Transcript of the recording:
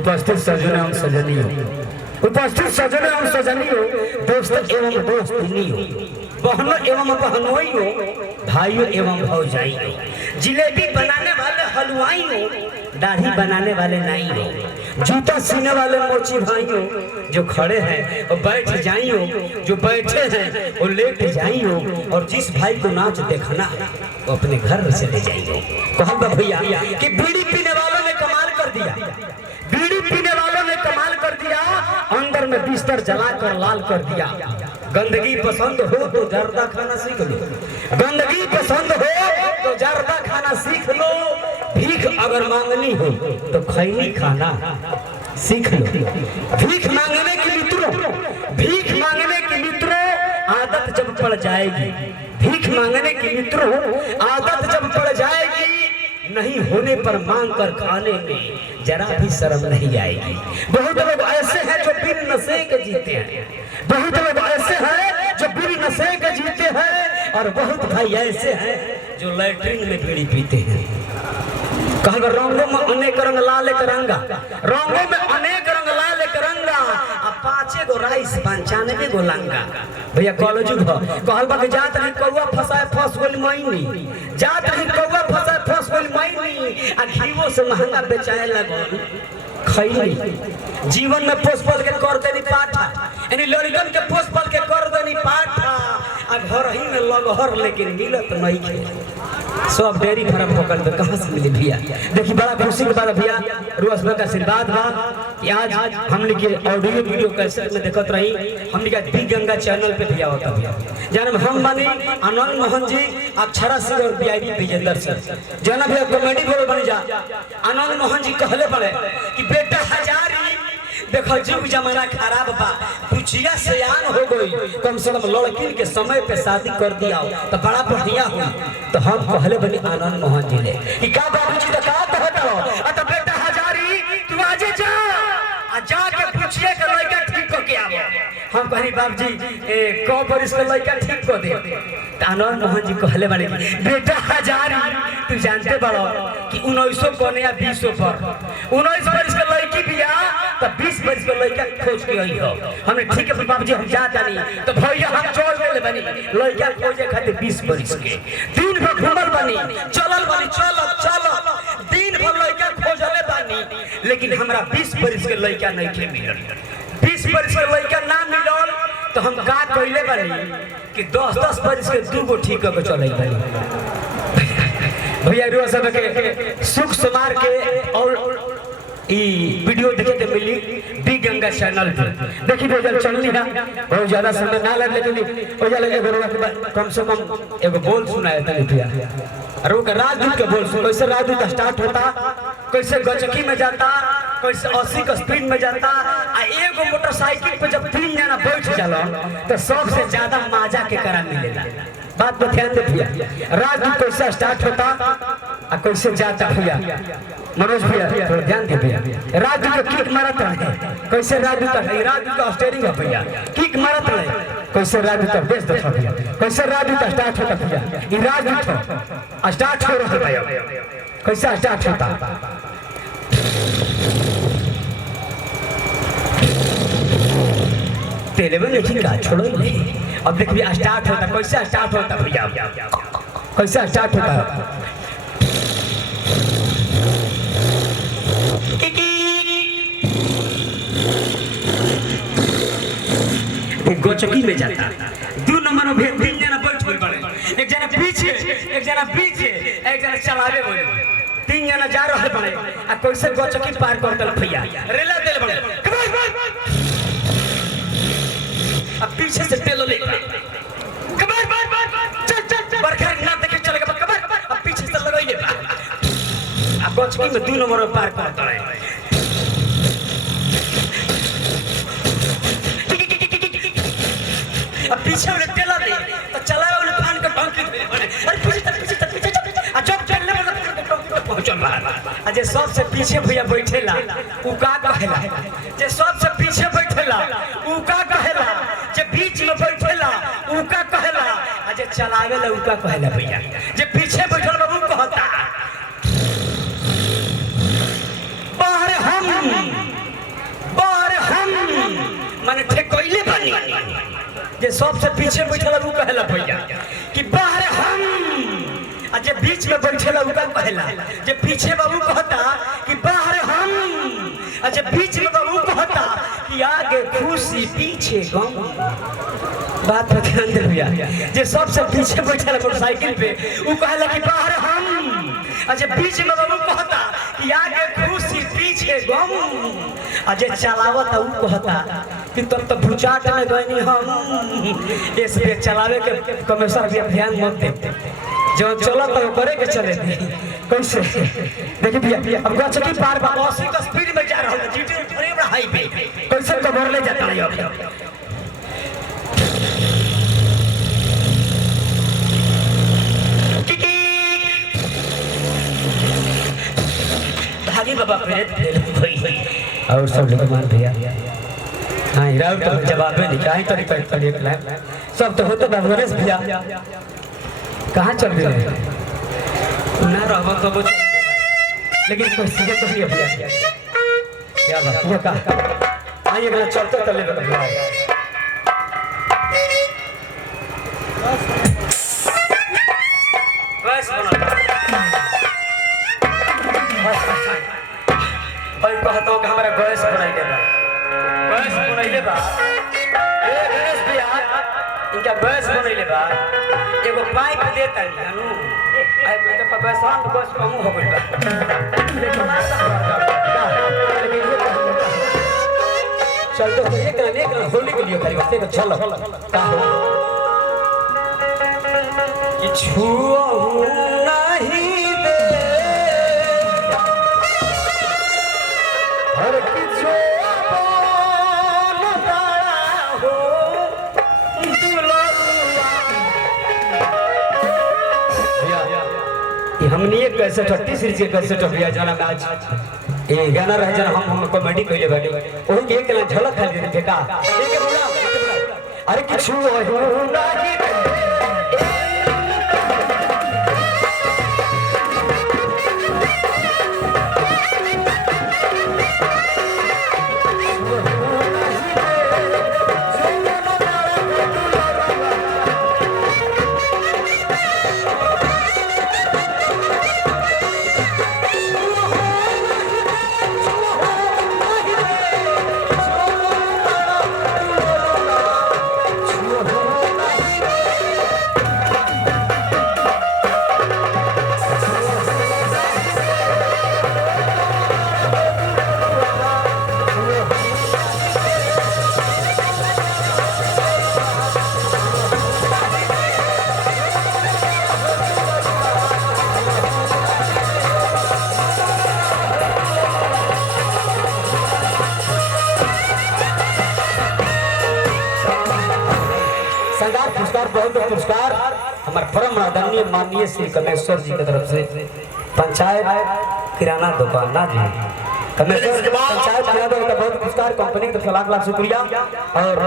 उपस्थित सजन एवं सजनियों, उपस्थित सजन एवं सजनियों, दोस्त एवं दोस्तनियों, बहनों एवं बहनोइयों, भाइयों एवं भौजाइयों, जिलेबी बनाने वाले हलवाइयों, दाढ़ी बनाने वाले नाइयों, जूता सीने वाले मोची भाइयों, जो खड़े हैं वो बैठ जाइयो, जो बैठे हैं वो लेट जाइयो, और जिस भाई को नाच देखना है वो अपने घर से ले जाइए। कहूँगा भैया कि बीड़ी पीने वालों ने कमाल कर दिया, बीड़ी पीने वालों ने कमाल कर दिया, अंदर में बिस्तर जलाकर लाल कर दिया। गंदगी पसंद हो तो जर्दा खाना सीख लो, गंदगी पसंद हो तो जर्दा खाना सीख लो, भीख अगर मांगनी हो तो खैनी खाना सीख लो। भीख मांगने की मित्रों, भीख मांगने की मित्रों आदत जब पड़ जाएगी, भीख मांगने की मित्रों आदत जब पड़ जाएगी, नहीं होने पर मांग कर खाने में जरा भी शर्म नहीं आएगी। बहुत लोग ऐसे हैं जो बिन नशे के जीते हैं, बहुत लोग ऐसे हैं जो बिन नशे के जीते हैं, और बहुत भाई ऐसे हैं जो लैट्रिन में बीड़ी पीते हैं। कहा रंगों में अनेक रंग लाल एक रंगा, रंगों में अनेक रंग लाल एक रंगा, आ 5 गो राइस 95 गो लंगा। भैया कॉलेज कहल बा जात नहीं कौआ फसाए फंस गोल मैनी, जात नहीं कौआ फसाए फंस गोल मैनी, आ घीवो से महंगा बेचाए लगल खैनी। जीवन में पोस पल के कर देनी पाठा, यानी लड़कन के पोस पल के कर देनी पाठा, आ घर ही में लगहर लेकिन मिलत नहीं के। सब डेयरी फार्म पकड़ के कहाँ से मिले भैया। देखिए बड़ा खुशी के बात भैया, रोज का आशीर्वाद बा कि आज हमने के ऑडियो वीडियो कैसेट में देखत रही, हमने का दी गंगा चैनल पे भैया होता भैया, जान हम बनी आनंद मोहन जी, अक्षरा सिंह और बीआईबी विजेंद्र सिंह, जाना भैया कॉमेडी बोल बन जा। आनंद मोहन जी कहले पड़े कि बेटा हजारी देखो जुग जमाना खराब बा, पुछिया सयान हो गई, कम से कम लड़की के समय पे शादी कर दिया तो बड़ा बढ़िया हुई। तो हम कहले बनी आनंद मोहन जी ने कि का बाबूजी तो का कहत हो, तो बेटा हजारी तू आजे जा, आ जाके पुछिए के लड़का ठीक को के आवे। हम कहनी बाबूजी को पर इसको लड़का ठीक को दे। तो आनंद मोहन जी कहले बनी बेटा हजारी तू जानते बड़ो कि 1900 कोने या 20 पर 19 वर्ष के लड़की बिया तो 20 वर्ष के लड़का खोज के आई हो। हमने ठीक है बाबूजी हम जा जानी, तो भैया हम चल गए बनी लड़का खोजे खातिर 20 वर्ष के दिन भर घूमल बनी, चलल बनी, चल चल दिन भर लड़का खोजले बनी, लेकिन हमरा 20 वर्ष के लड़का नहीं के मिलल। 20 वर्ष के लड़का ना मिलल तो हम का कइले बनी कि 10-10 वर्ष के 2 गो ठीक के चलै बनी। भैया रोज सब के सुख समार के और वीडियो देखे के मिली दी गंगा चैनल पे। देखी भैया चलनी है बहुत ज्यादा समय ना लगे, लेकिन भैया लगे कम से कम एगो बोल सुनाए तनी भैया, और वो राजदूत के बोल सुन, कैसे राजदूत स्टार्ट होता, कैसे गचकी में जाता, कैसे 80 के स्पीड में जाता, आ एगो मोटरसाइकिल पे जब 3 जना बैठ जाला तो सबसे ज्यादा मजा के करा मिलेला। बात पे ध्यान दे भैया, राजदूत कैसे स्टार्ट होता आ कैसे जाता भैया, मनोज भैया थोड़ा ध्यान दे भैया। राजदूत किक मारत रहे, कैसे राजदूत है, राजदूत का स्टीयरिंग है भैया, किक मारत रहे, कैसे राजदूत बेस देखो भैया, कैसे राजदूत स्टार्ट होता भैया, ये राजदूत स्टार्ट हो रहा है भैया, कैसे स्टार्ट होता। टेलीविजन नहीं का छोड़ो नहीं, अब देख भैया स्टार्ट होता, कैसे स्टार्ट होता भैया, कैसे स्टार्ट होता। गोचकी में जाता, 2 नंबर में 3 जना बैठ गए बड़े, एक जना पीछे, एक जना पीछे, एक जना चलावे बोले, 3 जना जा रहे बड़े, आ कैसे गोचकी पार करतल भैया, रेला देल बड़े, अब पीछे से टेलो ले कबर चल चल बरखा ना देखे चलेगा कबर, अब पीछे से लगाई ले अब गोचकी में 2 नंबर में पार करता है। अब पीछे वाले टेला दे तो चला वाले फान के टंकी धरे बने, अरे पीछे आ जब चलने वाला टंकी पहुंचल रहा, अजे सबसे पीछे भैया बैठेला उ का कहेला, जे सबसे पीछे बैठेला उ का कहेला, जे बीच में बैठेला उ का कहेला, अजे चलावेला उ का कहेला भैया, जे पीछे बैठल बाबू कहता बाहर हम बनी जे सबसे पीछे बैठल उ कहला भैया कि बाहर हम आ जे बीच में बैठल उ कहला जे पीछे बाबू कहता कि बाहर हम आ जे बीच में बाबू कहता कि आगे खुशी पीछे गम। बात पर ध्यान दे भैया जे सबसे पीछे बैठल मोटरसाइकिल पे उ कहला कि बाहर हम आ जे बीच में बाबू कहता कि आगे खुशी पीछे गम। आ जे चलावत उ कहता कि तुम तो भुचाट में गईनी हम इस पे चलावे के कमिश्नर भी ध्यान मत दे जो चलत तो करे के चले कैसे देखिए भैया अब गछ की पार 80 का स्पीड में जा रहा है जीटी थोड़ी बड़ा हाईवे कैसे कवर ले जाता है अब भागी बाबा फेल और सब लोग मान भैया हाँ हीरा तो जवाब नहीं चाहे तो सब तो होते बाबू नरेश भैया कहाँ चल रहे ना रहो तो वो लेकिन कोई सीधे तो नहीं भैया क्या बात वो कहा आइए अगला चलते चले भैया बस और कहता हूँ कि हमारा गैस बनाइले बा ए गणेश भैया इनका गैस बनैले बा एगो पाइप देता जानू आई बेटा पापा शांत बस कम हो गइल बा चल तो एक होली के लिए खाली बस एक चलो का हो कि छुओ नहीं दे हर किछो हमने एक कैसे 30 सीरीज के कैसे टपिया जाना आज ये गाना रह जाना हम कॉमेडी कइले बाटे ओही के एक झलक खाली देखा एक बोला अरे किछु हो नाही बहुत पुरस्कार हमारे परम आदरणीय माननीय श्री कमेश्वर जी की तरफ से पंचायत किराना दुकान ना जी कमेश्वर पंचायत किराना दुकान बहुत पुरस्कार कंपनी की तरफ से लाख शुक्रिया और